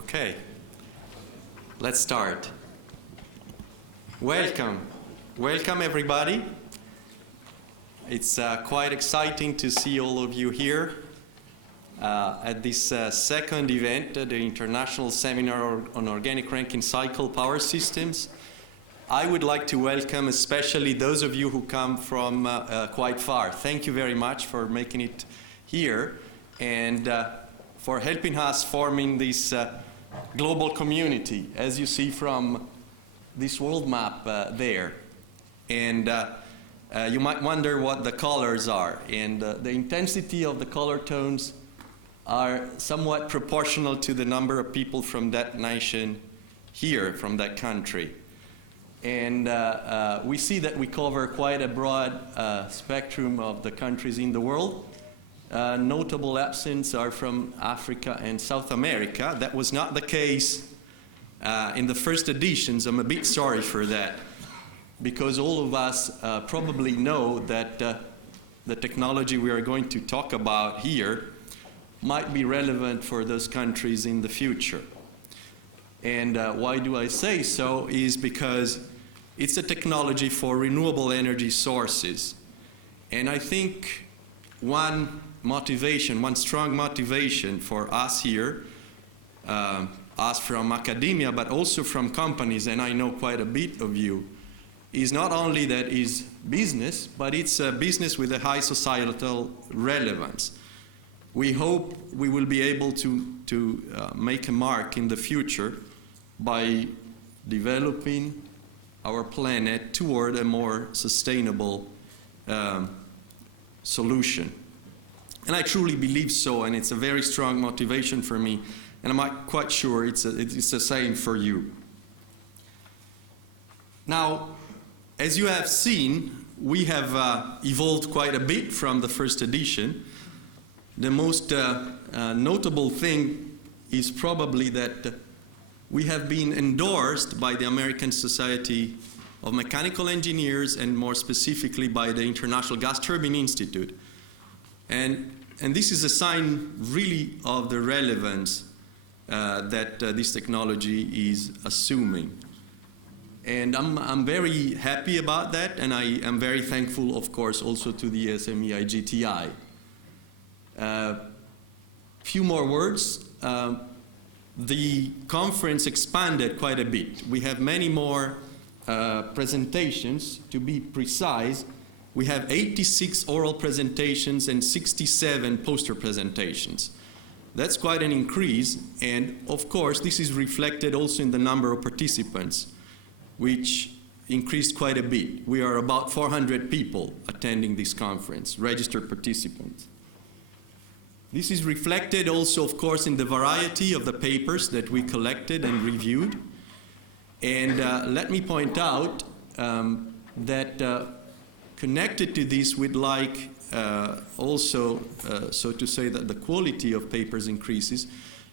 Okay, let's start. Welcome. Welcome, everybody. It's quite exciting to see all of you here at this second event, the International Seminar on Organic Rankine Cycle Power Systems. I would like to welcome especially those of you who come from quite far. Thank you very much for making it here and for helping us forming this global community, as you see from this world map there. And you might wonder what the colors are. And the intensity of the color tones are somewhat proportional to the number of people from that nation here, from that country. And we see that we cover quite a broad spectrum of the countries in the world. Notable absents are from Africa and South America. That was not the case in the first editions. I'm a bit sorry for that, because all of us probably know that the technology we are going to talk about here might be relevant for those countries in the future. And why do I say so is because it's a technology for renewable energy sources. And I think one strong motivation for us here, us from academia, but also from companies, and I know quite a bit of you, is not only that it's business, but it's a business with a high societal relevance. We hope we will be able to make a mark in the future by developing our planet toward a more sustainable solution. And I truly believe so, and it's a very strong motivation for me, and I'm quite sure it's the same for you. Now, as you have seen, we have evolved quite a bit from the first edition. The most notable thing is probably that we have been endorsed by the American Society of Mechanical Engineers, and more specifically by the International Gas Turbine Institute. And this is a sign really of the relevance that this technology is assuming. And I'm very happy about that, and I am very thankful, of course, also to the SMEI GTI. Few more words. The conference expanded quite a bit. We have many more presentations. To be precise, we have 86 oral presentations and 67 poster presentations. That's quite an increase, and of course this is reflected also in the number of participants, which increased quite a bit. We are about 400 people attending this conference, registered participants. This is reflected also, of course, in the variety of the papers that we collected and reviewed. And let me point out that connected to this, we'd like also, so to say, that the quality of papers increases.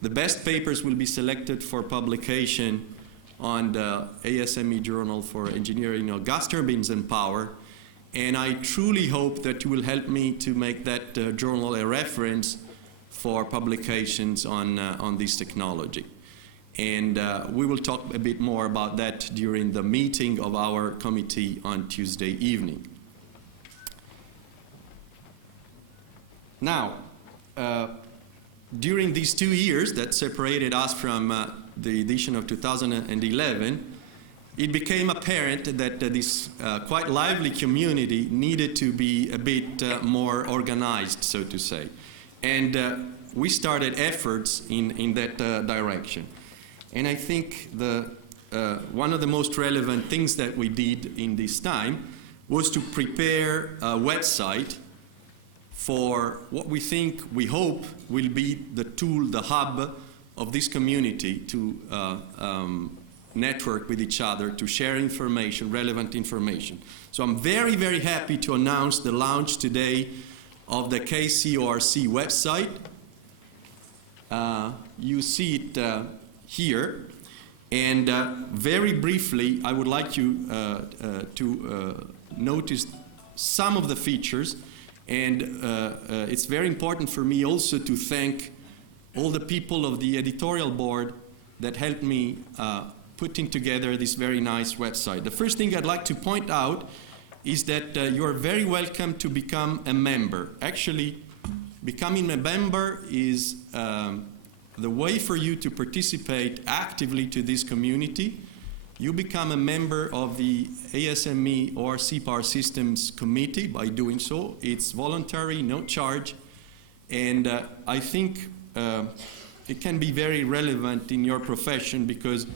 The best papers will be selected for publication on the ASME Journal for Engineering of Gas Turbines and Power. And I truly hope that you will help me to make that journal a reference for publications on this technology. And we will talk a bit more about that during the meeting of our committee on Tuesday evening. Now, during these 2 years that separated us from the edition of 2011, it became apparent that this quite lively community needed to be a bit more organized, so to say. And we started efforts in that direction. And I think one of the most relevant things that we did in this time was to prepare a website for what we hope will be the tool, the hub of this community to network with each other, to share information, relevant information. So I'm very, very happy to announce the launch today of the KCORC website. You see it here. And very briefly, I would like you to notice some of the features. And it's very important for me also to thank all the people of the editorial board that helped me putting together this very nice website. The first thing I'd like to point out is that you are very welcome to become a member. Actually, becoming a member is the way for you to participate actively to this community. You become a member of the ASME ORC Power Systems Committee by doing so. It's voluntary, no charge, and I think it can be very relevant in your profession because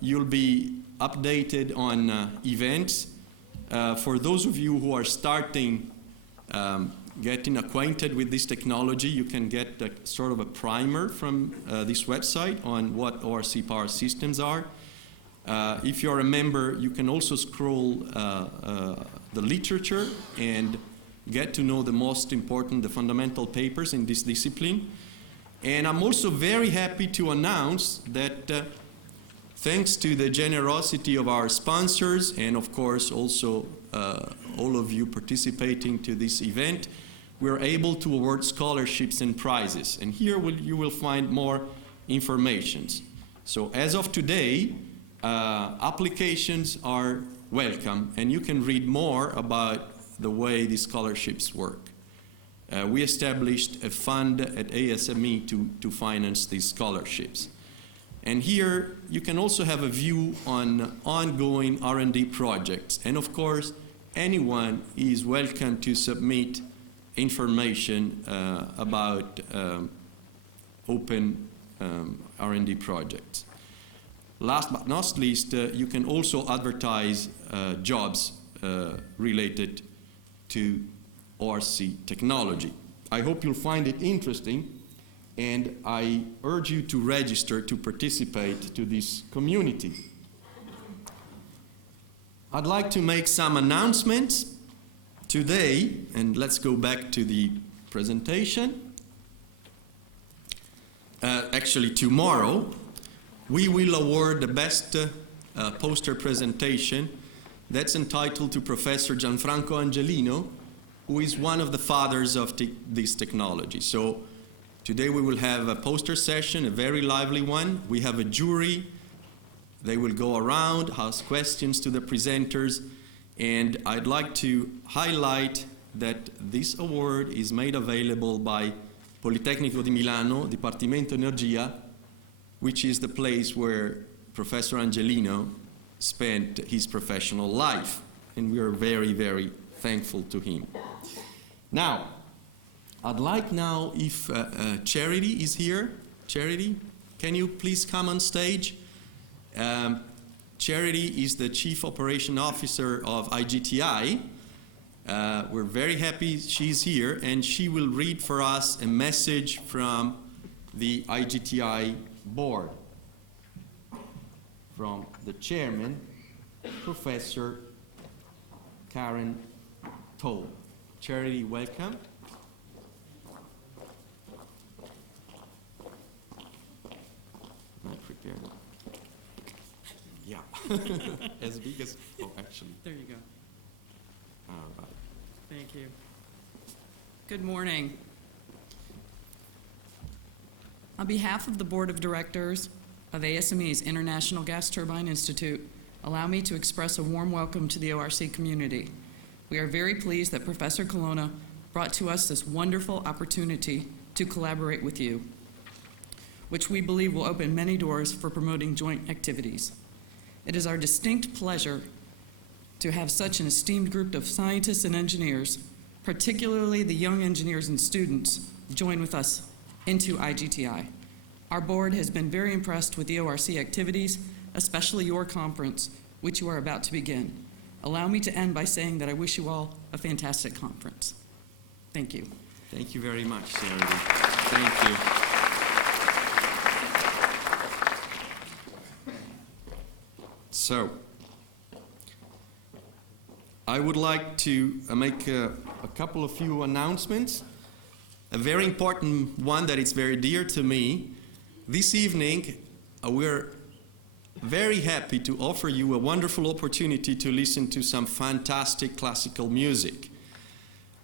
you'll be updated on events. For those of you who are starting getting acquainted with this technology, you can get sort of a primer from this website on what ORC Power Systems are. If you're a member, you can also scroll the literature and get to know the most important, the fundamental papers in this discipline. And I'm also very happy to announce that thanks to the generosity of our sponsors and of course also all of you participating to this event, we're able to award scholarships and prizes. And here you will find more information. So as of today, applications are welcome, and you can read more about the way these scholarships work. We established a fund at ASME to finance these scholarships. And here you can also have a view on ongoing R&D projects. And of course, anyone is welcome to submit information about open R&D projects. Last but not least, you can also advertise jobs related to ORC technology. I hope you'll find it interesting, and I urge you to register to participate to this community. I'd like to make some announcements today, and let's go back to the presentation. Actually, tomorrow, we will award the best poster presentation that's entitled to Professor Gianfranco Angelino, who is one of the fathers of this technology. So today we will have a poster session, a very lively one. We have a jury. They will go around, ask questions to the presenters, and I'd like to highlight that this award is made available by Politecnico di Milano, Dipartimento Energia, which is the place where Professor Angelino spent his professional life, and we are very, very thankful to him. Now, I'd like now if Charity is here. Charity, can you please come on stage? Charity is the Chief Operation Officer of IGTI. We're very happy she's here, and she will read for us a message from the IGTI board, from the chairman, Professor Karen Toll. Charity, welcome. I prepared it. Yeah. As big as, oh, actually. There you go. All right. Thank you. Good morning. On behalf of the Board of Directors of ASME's International Gas Turbine Institute, allow me to express a warm welcome to the ORC community. We are very pleased that Professor Colonna brought to us this wonderful opportunity to collaborate with you, which we believe will open many doors for promoting joint activities. It is our distinct pleasure to have such an esteemed group of scientists and engineers, particularly the young engineers and students, join with us into IGTI. Our board has been very impressed with the ORC activities, especially your conference, which you are about to begin. Allow me to end by saying that I wish you all a fantastic conference. Thank you. Thank you very much, Charity. Thank you. So, I would like to make a couple of few announcements. A very important one that is very dear to me. This evening, we're very happy to offer you a wonderful opportunity to listen to some fantastic classical music.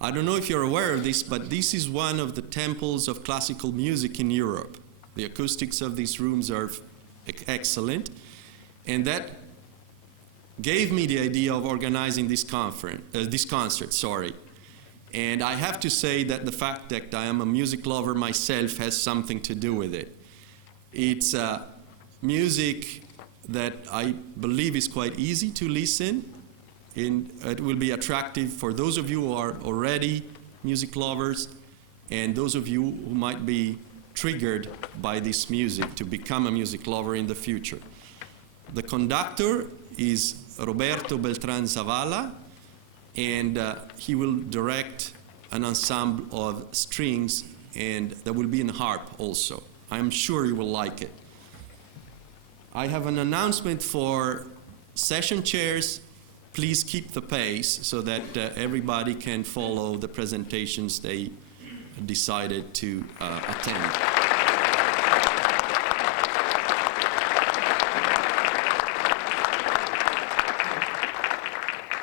I don't know if you're aware of this, but this is one of the temples of classical music in Europe. The acoustics of these rooms are excellent, and that gave me the idea of organizing this concert. And I have to say that the fact that I am a music lover myself has something to do with it. It's music that I believe is quite easy to listen, and it will be attractive for those of you who are already music lovers and those of you who might be triggered by this music to become a music lover in the future. The conductor is Roberto Beltran Zavala, and he will direct an ensemble of strings, and there will be a harp also. I'm sure you will like it. I have an announcement for session chairs. Please keep the pace so that everybody can follow the presentations they decided to attend.